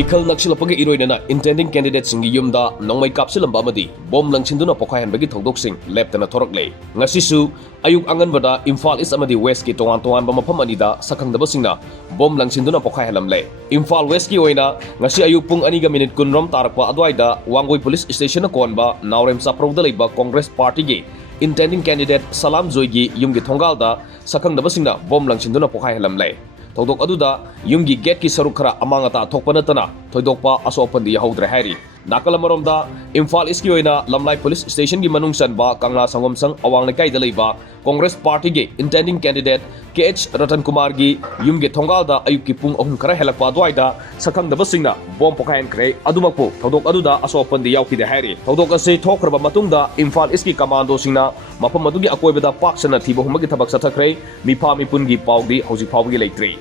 Mikhal naksilapagi iroinana intending candidate singi Yumda nongmai kapsilamba amadi bom langsinduna Pokhaikhre thogdoksing leptana thorakle ngasisu ayuk anganbada Imphal East amadi West ki tongan mafam anida sakhangdabasingna bom langsinduna Pokhaikhre lamle Imphal West ki oina ngasi ayuk pung 2 minute kunrom tarakpa adwaida Wangoi police station na konba Naurem saprowda leiba Congress party gi intending candidate Salam Joygi yumgi thongalda sakhangdabasingna bom langsinduna Pokhaikhre lamle Todok aduda yumgi gate ki saruk khara amangata thokpa natana thoidokpa asopandi yahodre hairi Nakalamaromda Imphal East ki oina Lamlai police station gi manungsan ba Kangla Sangomsang awang lekai dalaiba Congress party gi intending candidate KH Ratan Kumar gi yumgi thongalda ayuki pung ahum khara helakpa adwaida sakhangdabasingna bom Pokhaikhre adumakpo thodok aduda asopandi yaukide hairi thodok ase thokraba matungda Imphal East ki commando singna mafam adugi akoibada paksana thiba humagi thabak sathakre mipa mipun gi paudi hauji phawgi leitre